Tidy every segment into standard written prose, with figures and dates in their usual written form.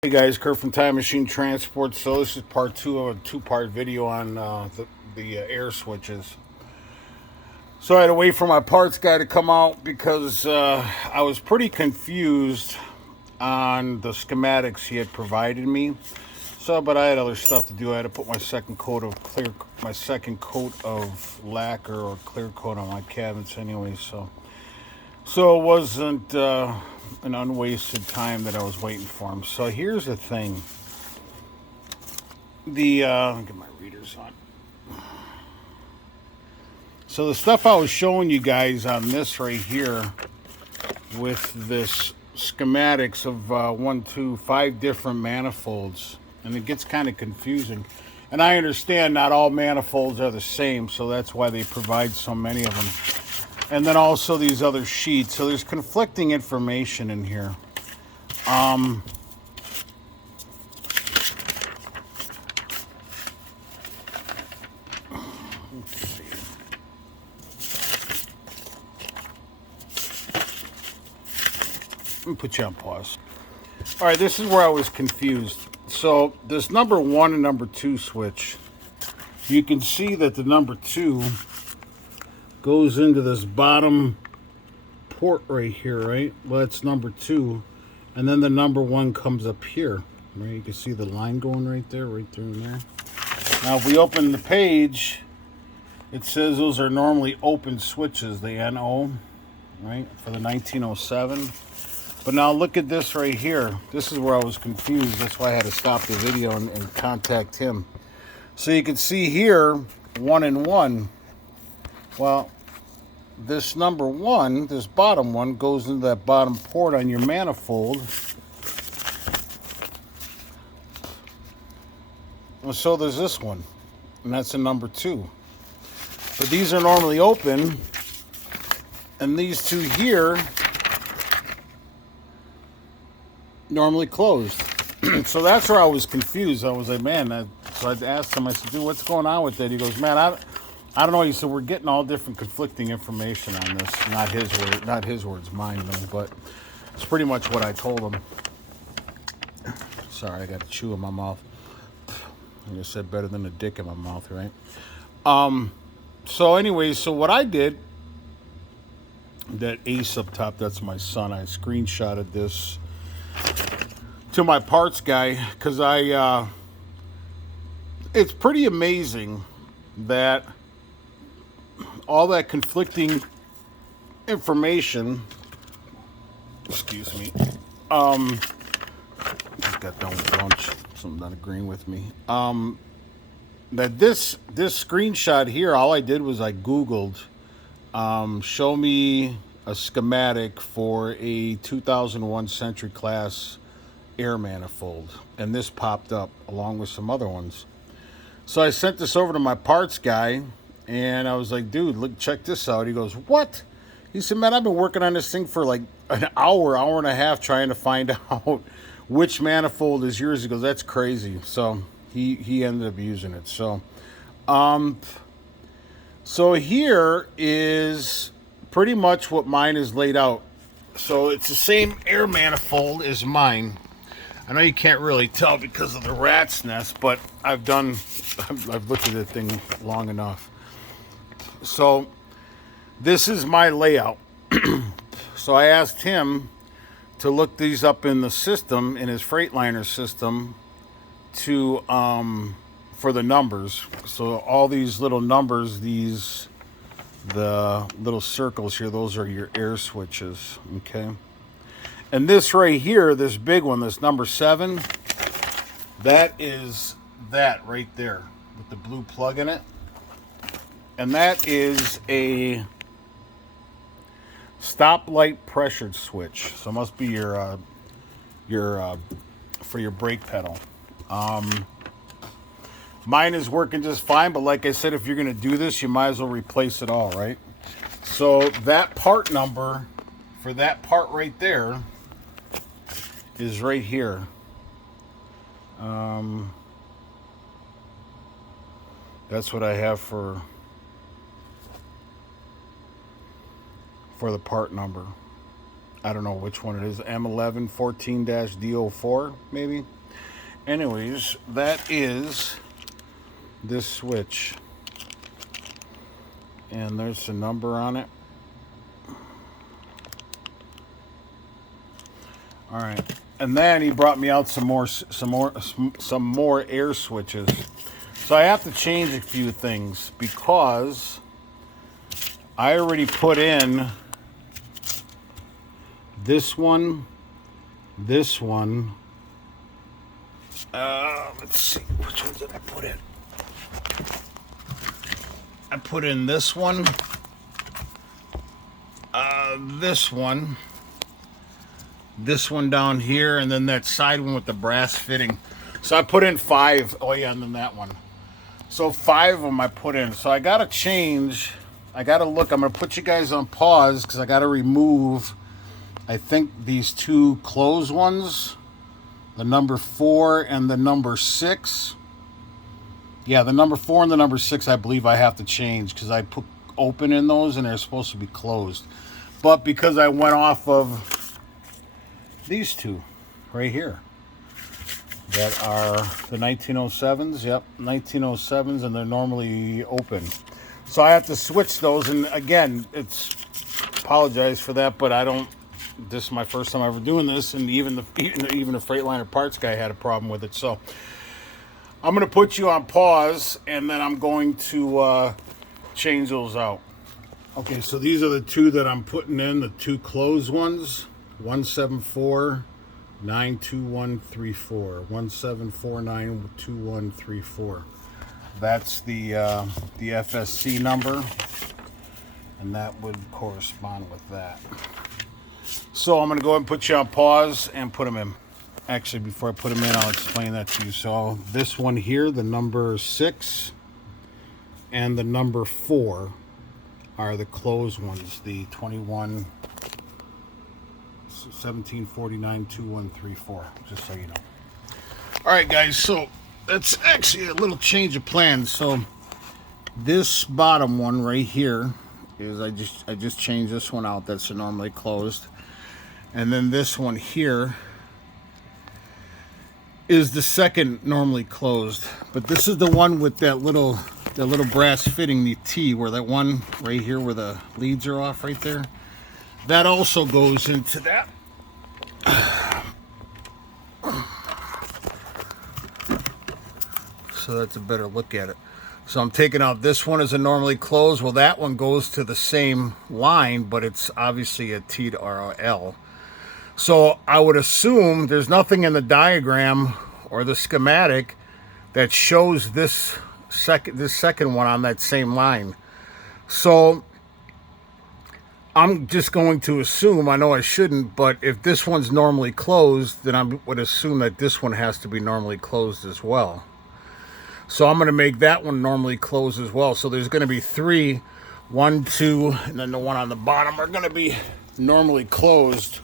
Hey guys, Kurt from Time Machine Transport. So this is part two of a two-part video on the air switches. So I had to wait for my parts guy to come out because I was pretty confused on the schematics he had provided me. So, but I had other stuff to do. I had to put my second coat of lacquer or clear coat on my cabinets anyway. So it wasn't an unwasted time that I was waiting for him. So here's the thing. Get my readers on. So the stuff I was showing you guys on this right here with this schematics of five different manifolds, and it gets kind of confusing. And I understand not all manifolds are the same, so that's why they provide so many of them. And then also these other sheets. So there's conflicting information in here. Let's see. Let me put you on pause. All right, this is where I was confused. So this number 1 and number 2 switch, you can see that the number 2 goes into this bottom port right here, right? Well, that's number 2. And then the number 1 comes up here, right? You can see the line going right there and there. Now, if we open the page, it says those are normally open switches, the NO, right, for the 1907. But now look at this right here. This is where I was confused. That's why I had to stop the video and contact him. So you can see here, 1 and 1. Well, this number 1, this bottom one, goes into that bottom port on your manifold. And so there's this one, and that's a number 2. But these are normally open, and these two here normally closed. So that's where I was confused. I was like, man, so I asked him, I said, dude, what's going on with that? He goes, man, I don't know. He said, we're getting all different conflicting information on this. Not his words, mine though, but it's pretty much what I told him. Sorry, I got to chew in my mouth. I said better than a dick in my mouth, right? So anyways, so what I did, that ace up top, that's my son. I screenshotted this to my parts guy because it's pretty amazing that all that conflicting information, excuse me, just got done with lunch, something not agreeing with me, that this screenshot here, all I did was I Googled, show me a schematic for a 2001 Century Class air manifold, and this popped up along with some other ones. So I sent this over to my parts guy, and I was like, dude, look, check this out. He goes, what? He said, man, I've been working on this thing for like an hour and a half trying to find out which manifold is yours. He goes, that's crazy. So he ended up using it. So here is pretty much what mine is laid out. So it's the same air manifold as mine. I know you can't really tell because of the rat's nest, but I've looked at the thing long enough. So this is my layout. So I asked him to look these up in the system, in his Freightliner system, to for the numbers. So all these little numbers, the little circles here, those are your air switches, okay? And this right here, this big one, this number 7, that is that right there with the blue plug in it. And that is a stoplight pressured switch. So it must be your for your brake pedal. Mine is working just fine, but like I said, if you're going to do this, you might as well replace it all, right? So that part number for that part right there is right here. That's what I have for the part number. I don't know which one it is. M11 14-DO4 maybe. Anyways, that is this switch. And there's the number on it. All right. And then he brought me out some more air switches. So I have to change a few things because I already put in this one. Let's see, which one did I put in? I put in this one, this one down here, and then that side one with the brass fitting. So I put in 5. Oh yeah, and then that one. So 5 of them I put in. So I gotta change. I gotta look. I'm gonna put you guys on pause because I gotta remove, I think, these 2 closed ones, the number 4 and the number 6. Yeah, the number 4 and the number 6 I believe I have to change because I put open in those and they're supposed to be closed. But because I went off of these 2 right here that are the 1907s, yep, 1907s, and they're normally open. So I have to switch those, and again, apologize for that, but this is my first time ever doing this, and even the Freightliner parts guy had a problem with it. So I'm going to put you on pause, and then I'm going to change those out. Okay, so these are the 2 that I'm putting in, the 2 closed ones, 174-92134, 17492134. That's the FSC number, and that would correspond with that. So I'm going to go ahead and put you on pause and put them in. Actually, before I put them in, I'll explain that to you. So this one here, the number 6 and the number 4 are the closed ones, the 17492134, just so you know. All right, guys, so that's actually a little change of plans. So this bottom one right here is I just changed this one out. That's normally closed. And then this one here is the second normally closed. But this is the one with that little brass fitting, the T, where that one right here where the leads are off right there. That also goes into that. So that's a better look at it. So I'm taking out this one as a normally closed. Well, that one goes to the same line, but it's obviously a T to RL. So I would assume there's nothing in the diagram or the schematic that shows this second one on that same line. So I'm just going to assume, I know I shouldn't, but if this one's normally closed, then I would assume that this one has to be normally closed as well. So I'm going to make that one normally closed as well. So there's going to be 3, 1, 2, and then the one on the bottom are going to be normally closed,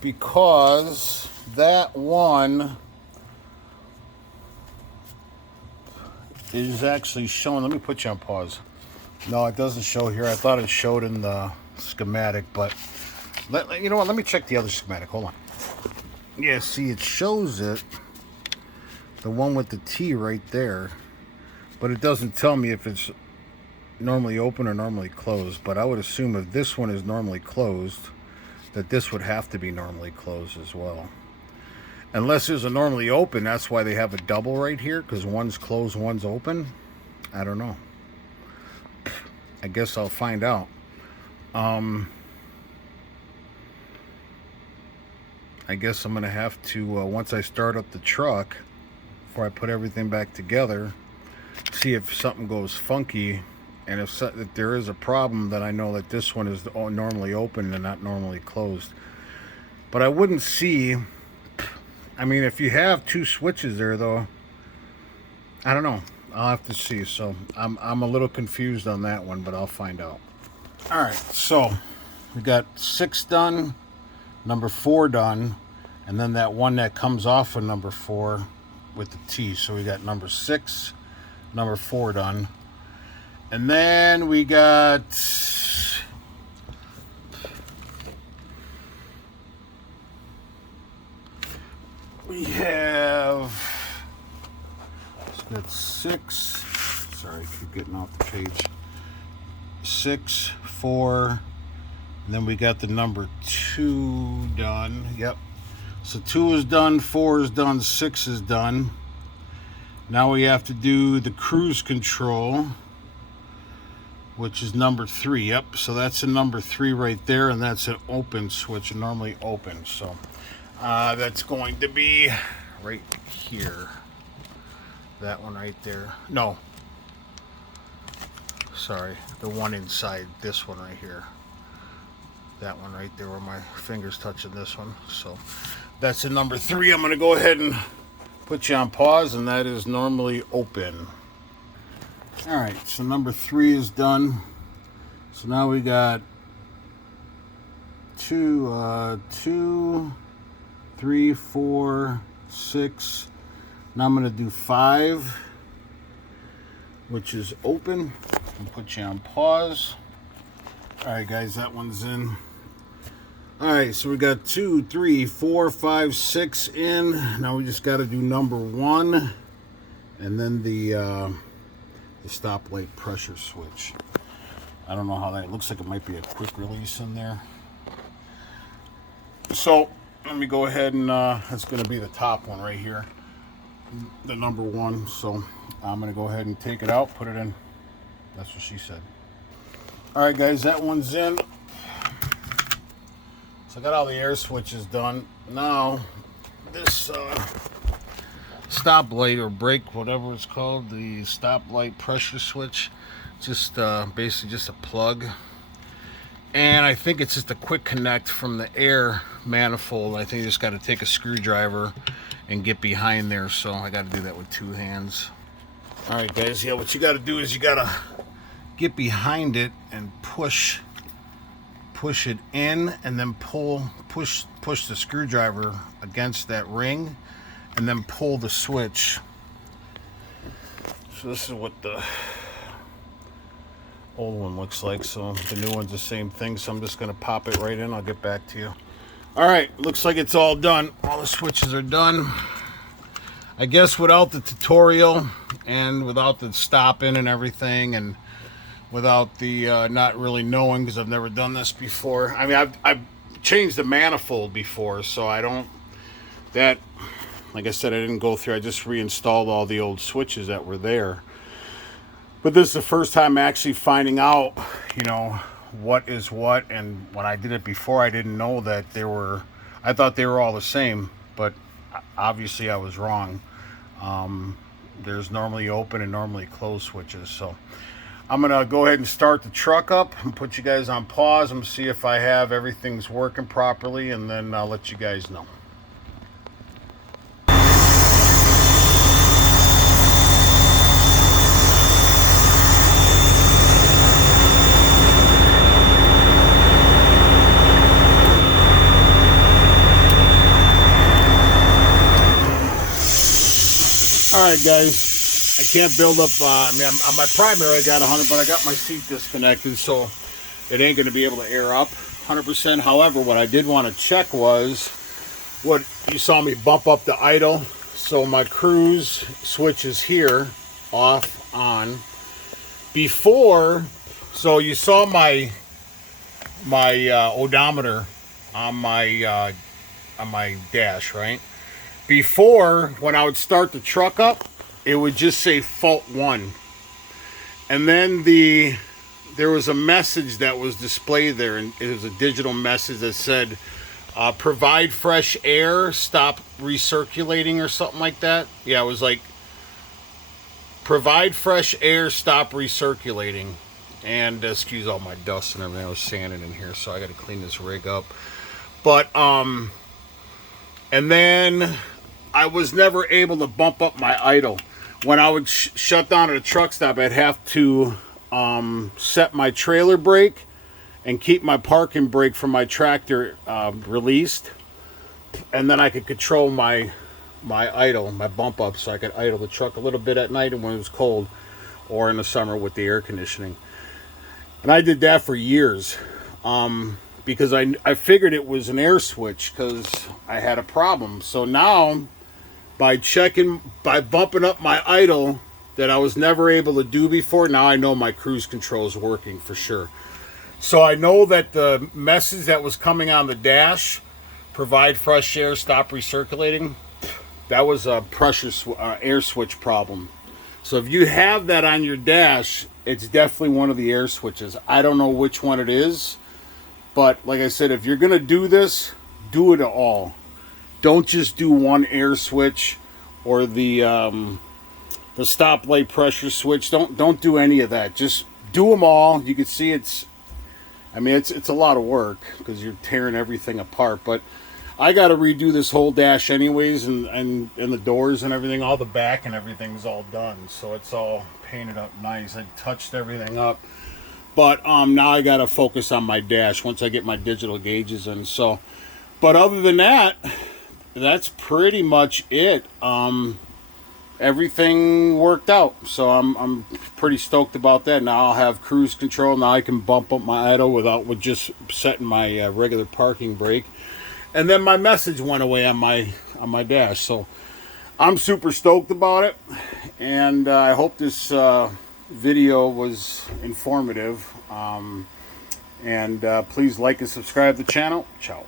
because that one is actually showing. Let me put you on pause. No, it doesn't show here. I thought it showed in the schematic, but you know what? Let me check the other schematic. Hold on. Yeah, see, it shows it. The one with the T right there, but it doesn't tell me if it's normally open or normally closed. But I would assume if this one is normally closed, that this would have to be normally closed as well. Unless there's a normally open, that's why they have a double right here, because one's closed, one's open. I don't know. I guess I'll find out. I guess I'm going to have to, once I start up the truck, before I put everything back together, see if something goes funky, and if there is a problem, then I know that this one is normally open and not normally closed. But I wouldn't see, I mean, if you have 2 switches there, though, I don't know. I'll have to see. So I'm a little confused on that one, but I'll find out. All right, so we got 6 done, number 4 done, and then that one that comes off of number 4 with the T. So we got number 6, number 4 done. And then we got we have, got 6. Sorry, I keep getting off the page. 6, 4, and then we got the number 2 done. Yep. So 2 is done, 4 is done, 6 is done. Now we have to do the cruise control, which is number 3. Yep. So that's a number 3 right there, and that's an open switch, normally open. So that's going to be right here. That one right there. No. Sorry, the one inside this one right here. That one right there where my finger's touching this one. So that's the number 3. I'm going to go ahead and put you on pause, and that is normally open. All right, so number 3 is done. So now we got 2, 3, 4, 6. Now I'm going to do 5, which is open. I'll put you on pause. All right, guys, that one's in. All right, so we got 2, 3, 4, 5, 6 in. Now we just got to do number 1, and then the stoplight pressure switch. I don't know how that looks like. It might be a quick release in there. So let me go ahead and that's going to be the top one right here, the number 1. So I'm going to go ahead and take it out, put it in. That's what she said. All right, guys, that one's in. So I got all the air switches done. Now this stoplight or brake, whatever it's called, the stoplight pressure switch, just basically just a plug. And I think it's just a quick connect from the air manifold. I think you just got to take a screwdriver and get behind there. So I got to do that with 2 hands. All right, guys. Yeah, what you got to do is you got to get behind it and push it in, and then push the screwdriver against that ring, and then pull the switch. So this is what the old one looks like. So the new one's the same thing. So I'm just going to pop it right in. I'll get back to you. All right, looks like it's all done. All the switches are done. I guess without the tutorial and without the stopping and everything, and without the not really knowing, because I've never done this before. I mean, I've changed the manifold before, so I don't, that, like I said, I didn't go through. I just reinstalled all the old switches that were there. But this is the first time actually finding out, you know, what is what. And when I did it before, I didn't know that there were, I thought they were all the same, but obviously I was wrong. There's normally open and normally closed switches. So I'm going to go ahead and start the truck up and put you guys on pause and see if I have everything's working properly, and then I'll let you guys know. All right, guys. I can't build up, I mean, on my primary I got 100, but I got my seat disconnected, so it ain't going to be able to air up 100%. However, what I did want to check was what you saw me bump up the idle. So my cruise switch is here, off, on. Before, so you saw my odometer on my dash, right? Before, when I would start the truck up, it would just say fault 1, and then there was a message that was displayed there, and it was a digital message that said provide fresh air, stop recirculating, or something like that. Yeah, it was like provide fresh air, stop recirculating. And excuse all my dust and everything. I was sanding in here, so I got to clean this rig up. But and then I was never able to bump up my idle. When I would shut down at a truck stop, I'd have to set my trailer brake and keep my parking brake from my tractor released, and then I could control my idle, my bump up, so I could idle the truck a little bit at night and when it was cold, or in the summer with the air conditioning. And I did that for years because I figured it was an air switch because I had a problem. So now by bumping up my idle that I was never able to do before. Now I know my cruise control is working for sure. So I know that the message that was coming on the dash, provide fresh air, stop recirculating, that was a air switch problem. So if you have that on your dash, it's definitely one of the air switches. I don't know which one it is, but like I said, if you're going to do this, do it all. Don't just do one air switch or the stoplight pressure switch. Don't do any of that. Just do them all. You can see it's a lot of work because you're tearing everything apart, but I got to redo this whole dash anyways, and the doors and everything, all the back and everything's all done. So it's all painted up nice. I touched everything up. But now I got to focus on my dash once I get my digital gauges in. So, but other than that, that's pretty much it. Everything worked out. So I'm pretty stoked about that. Now I'll have cruise control. Now I can bump up my idle with just setting my regular parking brake. And then my message went away on my dash. So I'm super stoked about it. And I hope this video was informative. Please like and subscribe to the channel. Ciao.